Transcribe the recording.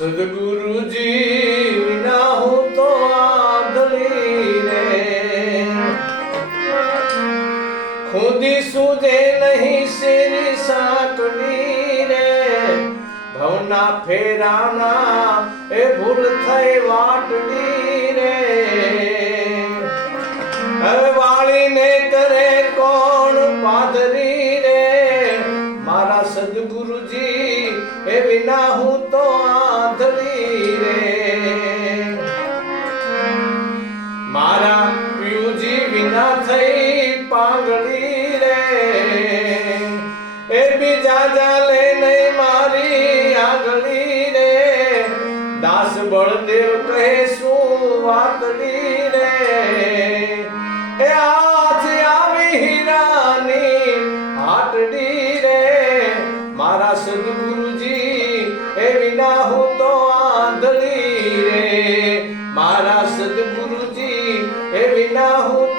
સદગુરુજી વિના હું તો આંધળી રે, ખુદી સુધે નહીં શેરી સાંકડી રે, ભવના ફેરાના એ ભૂલ થઈ વાટડી રે, હવે વાળીને કરે કોણ પાદરી રે, મારા સદગુરુજી એ વિના હું તો આંધળી રે, મારા પિયુજી વિના થઈ પાંગળી રે, એ બીજા ચાલે નહીં મારી આંગળી રે, દાસ બળદેવ કહે શું વાતડી રે, એ હાથ આવી હીરાની હાટડી રે, મારા સદગુરુજી એ વિના હું તો આંધળી રે, મારા સદગુરુજી એ વિના હું